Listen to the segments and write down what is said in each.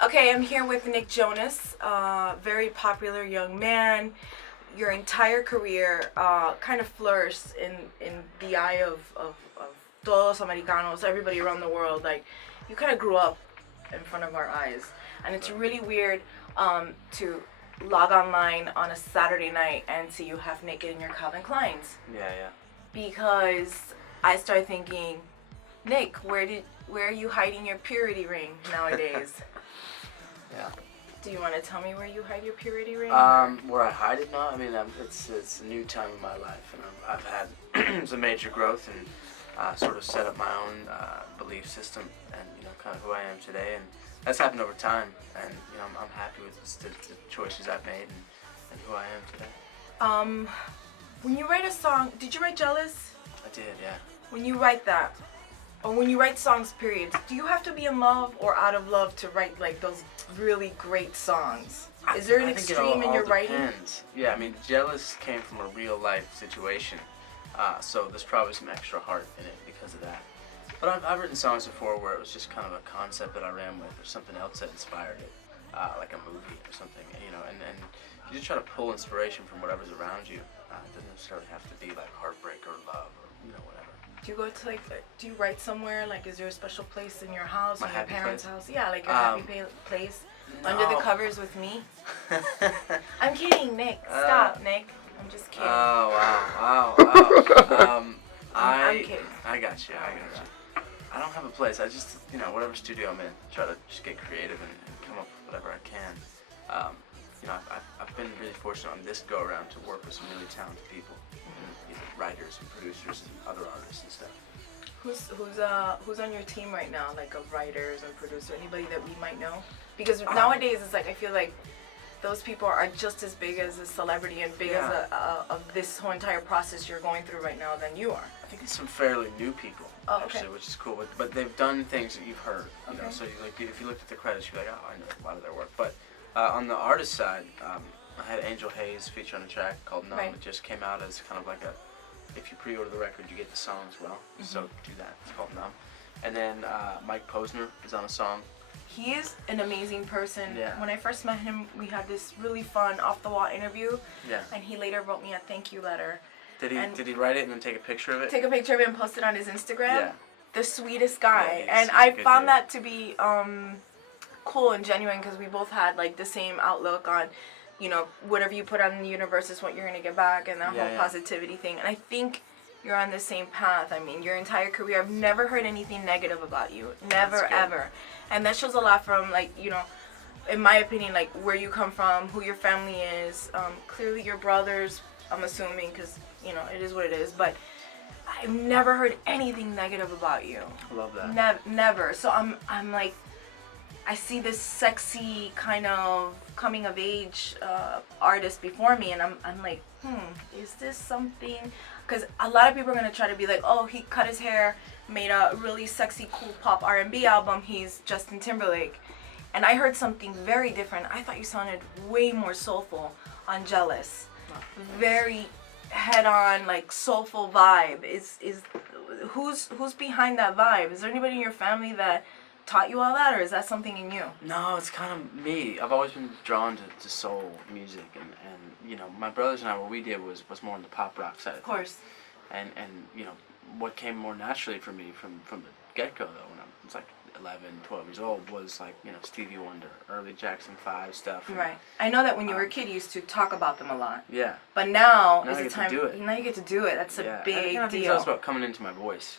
Okay, I'm here with Nick Jonas, very popular young man. Your entire career kind of flourished in the eye of todos Americanos, everybody around the world. Like, you kind of grew up in front of our eyes. And it's really weird to log online on a Saturday night and see you half naked in your Calvin Kleins. Yeah. Because I started thinking, Nick, where are you hiding your purity ring nowadays? Yeah. Do you want to tell me where you hide your purity ring? Where I hide it? No, I mean, it's a new time in my life, and I've had some major growth and sort of set up my own belief system, and kind of who I am today, and that's happened over time, and I'm happy with the choices I've made and who I am today. When you write a song, did you write Jealous? I did, yeah. When you write that, or when you write songs, period, do you have to be in love or out of love to write like those really great songs? Is there an extreme in your writing? Depends. Yeah, I mean, Jealous came from a real life situation, so there's probably some extra heart in it because of that. But I've written songs before where it was just kind of a concept that I ran with, or something else that inspired it, like a movie or something, and you just try to pull inspiration from whatever's around you. It doesn't necessarily have to be like heartbreak or love or whatever. Do you go to do you write somewhere? Like, is there a special place in your house, My in your happy parents' place? house? Yeah, like your happy place. No. Under the covers with me? I'm kidding, Nick. Stop, Nick. I'm just kidding. Oh, wow. I'm kidding. I got you. I don't have a place. I just, whatever studio I'm in, try to just get creative and come up with whatever I can. I've been really fortunate on this go-around to work with some really talented people, writers and producers and other artists and stuff. Who's on your team right now, like of writers and producers, anybody that we might know? Because nowadays it's like I feel like those people are just as big as a celebrity and big as of this whole entire process you're going through right now than you are. I think it's some fairly new people, actually, which is cool. But they've done things that you've heard, So if you looked at the credits, you'd be like, oh, I know a lot of their work. But on the artist side, I had Angel Hayes feature on a track called Numb. It just came out as kind of like if you pre-order the record, you get the song as well. So do that. It's called Numb. And then Mike Posner is on a song. He is an amazing person. Yeah. When I first met him, we had this really fun off-the-wall interview. Yeah. And he later wrote me a thank you letter. Did he write it and then take a picture of it? Take a picture of it and post it on his Instagram. Yeah. The sweetest guy. Yeah, and I found dude. that to be cool and genuine because we both had like the same outlook on, whatever you put out in the universe is what you're going to get back, and that whole positivity thing. And I think you're on the same path. I mean, your entire career, I've never heard anything negative about you. Never, ever. And that shows a lot from, like, in my opinion, like, where you come from, who your family is. Clearly your brothers, I'm assuming, because, it is what it is. But I've never heard anything negative about you. I love that. Never. So I'm like, I see this sexy kind of coming of age artist before me, and I'm like, is this something? Because a lot of people are gonna try to be like, oh, he cut his hair, made a really sexy, cool pop R&B album. He's Justin Timberlake, and I heard something very different. I thought you sounded way more soulful on Jealous. Very head-on, like soulful vibe. Who's behind that vibe? Is there anybody in your family that taught you all that, or is that something in you? No, it's kind of me. I've always been drawn to soul music, and my brothers and I, what we did was more on the pop rock side. Of course. And what came more naturally for me from the get-go, though, when I was like 11, 12 years old, was like, Stevie Wonder, early Jackson 5 stuff. Right. I know that when you were a kid, you used to talk about them a lot. Yeah. But now I is the get time. to do it. Now you get to do it. That's a big I think deal. it's also about coming into my voice,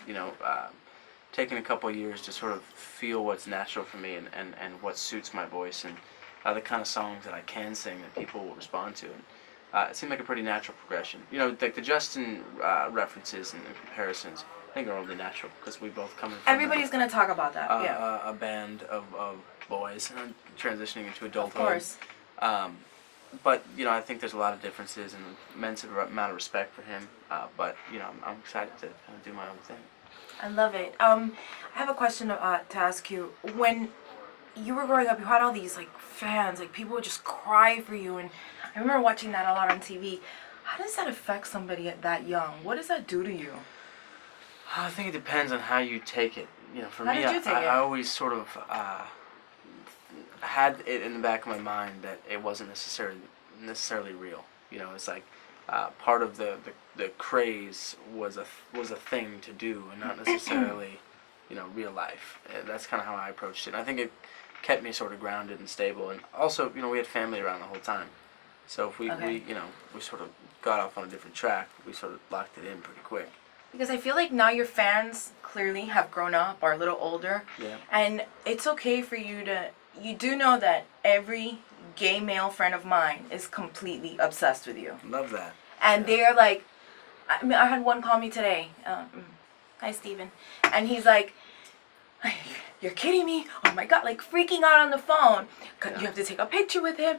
taking a couple of years to sort of feel what's natural for me and what suits my voice and the kind of songs that I can sing that people will respond to. And it seemed like a pretty natural progression. Like the Justin references and comparisons, I think are only natural because we both come from Everybody's going to talk about that, a band of boys transitioning into adulthood. Of course. But, I think there's a lot of differences and immense amount of respect for him. But, I'm excited to kind of do my own thing. I love it. I have a question to ask you. When you were growing up, you had all these like fans, like people would just cry for you, and I remember watching that a lot on TV. How does that affect somebody at that young? What does that do to you? I think it depends on how you take it. For How me, did you take it? I always sort of had it in the back of my mind that it wasn't necessarily real. You know, it's like part of the craze was a thing to do, and not necessarily, you know, real life. That's kind of how I approached it. And I think it kept me sort of grounded and stable, and also, you know, we had family around the whole time. So if we you know, we sort of got off on a different track, we sort of locked it in pretty quick. Because I feel like now your fans clearly have grown up, are a little older. Yeah. And it's okay for you to... You do know that every gay male friend of mine is completely obsessed with you. Love that. And they're like... I mean, I had one call me today. Hi, Steven. And he's like... You're kidding me? Oh my God, like freaking out on the phone. You have to take a picture with him,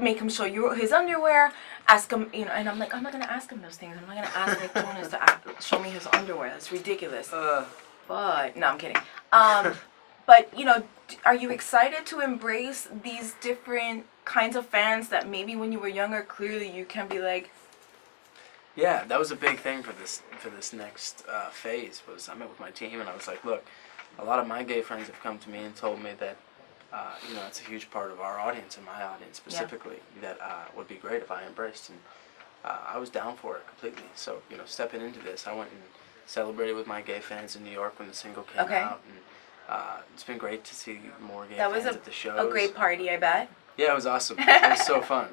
make him show you his underwear, ask him, you know, and I'm like, I'm not going to ask him those things. I'm not going to ask Nick Jonas to show me his underwear. That's ridiculous. But, no, I'm kidding. But, you know, are you excited to embrace these different kinds of fans that maybe when you were younger, clearly you can be like... Yeah, that was a big thing for this next phase. Was I met with my team and I was like, look, a lot of my gay friends have come to me and told me that, you know, it's a huge part of our audience and my audience specifically that would be great if I embraced, and I was down for it completely. So, you know, stepping into this, I went and celebrated with my gay fans in New York when the single came out, and it's been great to see more gay fans at the shows. That was a great party, I bet. Yeah, it was awesome. It was so fun.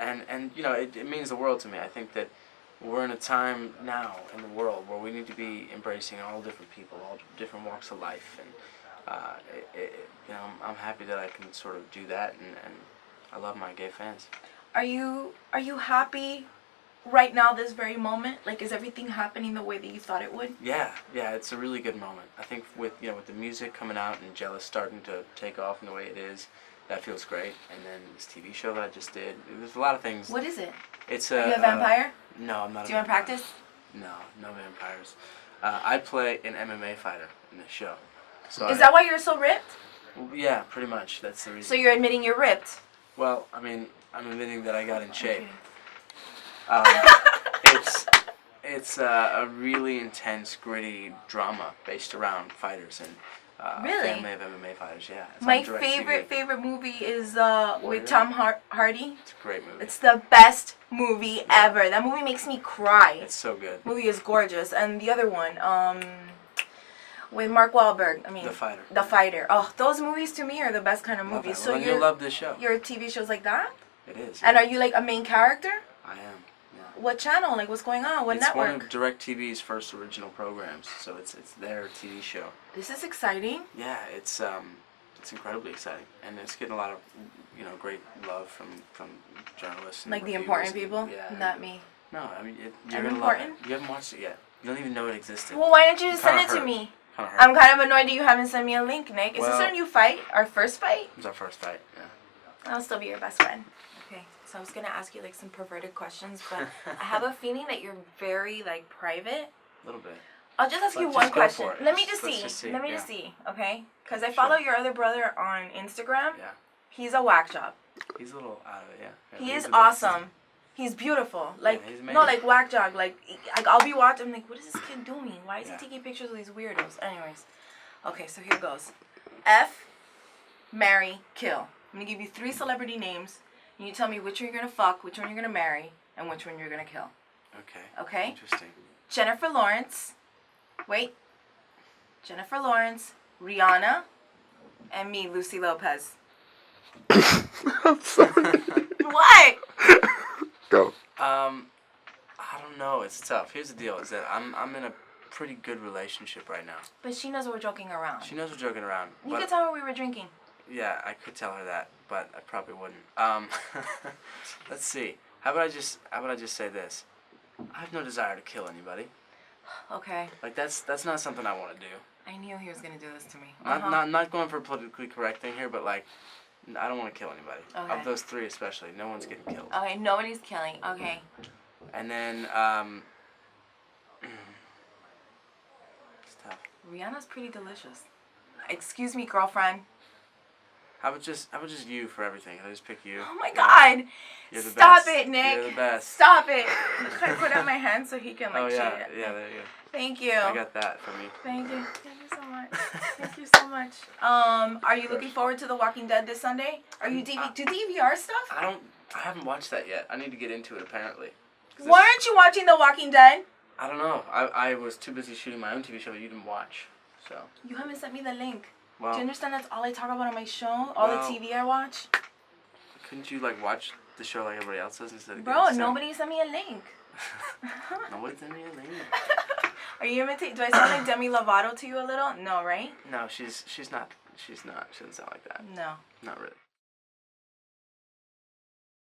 And you know, it means the world to me. I think that we're in a time now in the world where we need to be embracing all different people, all different walks of life, and you know, I'm happy that I can sort of do that, and I love my gay fans. Are you happy right now, this very moment? Like, is everything happening the way that you thought it would? Yeah, it's a really good moment. I think with the music coming out and Jealous starting to take off in the way it is, that feels great. And then this TV show that I just did, there's a lot of things. What is it? It's Are you a vampire? No, I'm not. Do you want to practice? No vampires. I play an MMA fighter in this show. So is that why you're so ripped? Yeah, pretty much. That's the reason. So you're admitting you're ripped? Well, I mean, I'm admitting that I got in shape. It's a really intense, gritty drama based around fighters and family of MMA fighters. Yeah. My favorite movie is with Tom Hardy. It's a great movie. It's the best movie ever. That movie makes me cry. It's so good. The movie is gorgeous. And the other one, with Mark Wahlberg. I mean, The Fighter. Oh, those movies to me are the best kind of movies. So you'll love this show. Your TV shows like that? It is. And are you like a main character? I am. Yeah. What channel? Like, what's going on? What network? It's one of DirecTV's first original programs, so it's their TV show. This is exciting. Yeah, it's incredibly exciting, and it's getting a lot of great love from journalists. And like the important people. Yeah. Not me. No, I mean you're gonna love it. You haven't watched it yet. You don't even know it existed. Well, why didn't you just send it to me? I'm kind of annoyed that you haven't sent me a link, Nick. Is this our new fight? Our first fight? It's our first fight. Yeah. I'll still be your best friend. Okay, so I was gonna ask you like some perverted questions, but I have a feeling that you're very like private. A little bit. I'll just ask you one question. Let me just see. Let me just see, okay? Because I follow your other brother on Instagram. Yeah. He's a whack job. He's a little out of it, yeah. He is awesome. He's beautiful. Like, he's amazing. No, like whack job. Like I'll be watching. I'm like, what is this kid doing? Why is he taking pictures of these weirdos? Anyways, okay, so here goes. F, marry, kill. I'm gonna give you 3 celebrity names, and you tell me which one you're gonna fuck, which one you're gonna marry, and which one you're gonna kill. Okay. Okay. Interesting. Jennifer Lawrence. Wait. Jennifer Lawrence, Rihanna, and me, Lucy Lopez. I'm sorry. What? Go. I don't know. It's tough. Here's the deal: is that I'm in a pretty good relationship right now. But she knows we're joking around. She knows we're joking around. You could tell her we were drinking. Yeah, I could tell her that, but I probably wouldn't. Let's see. How about I just say this? I have no desire to kill anybody. Okay. Like that's not something I want to do. I knew he was gonna do this to me. Not going for a politically correct thing here, but like, I don't want to kill anybody. Okay. Of those 3 especially, no one's getting killed. Okay, nobody's killing. Okay. And then it's tough. Rihanna's pretty delicious. Excuse me, girlfriend. How about just you for everything? I just pick you. Oh my God! You're the Stop best. it, Nick. You're the best. Stop it. Should I put it on my hand so he can like yeah, cheat it? yeah, there you go. Thank you. I got that from you. Thank you. Thank you so much. Thank you so much. Are you looking forward to The Walking Dead this Sunday? Are you do DVR stuff? I haven't watched that yet. I need to get into it apparently. Why aren't you watching The Walking Dead? I don't know. I was too busy shooting my own TV show you didn't watch. So. You haven't sent me the link. Well, do you understand that's all I talk about on my show? All the TV I watch? Couldn't you like watch the show like everybody else does instead of Bro, nobody sent me a link. Nobody sent me a link. Are you imitating? Do I sound like Demi Lovato to you a little? No, right? No, she's not. She doesn't sound like that. No. Not really.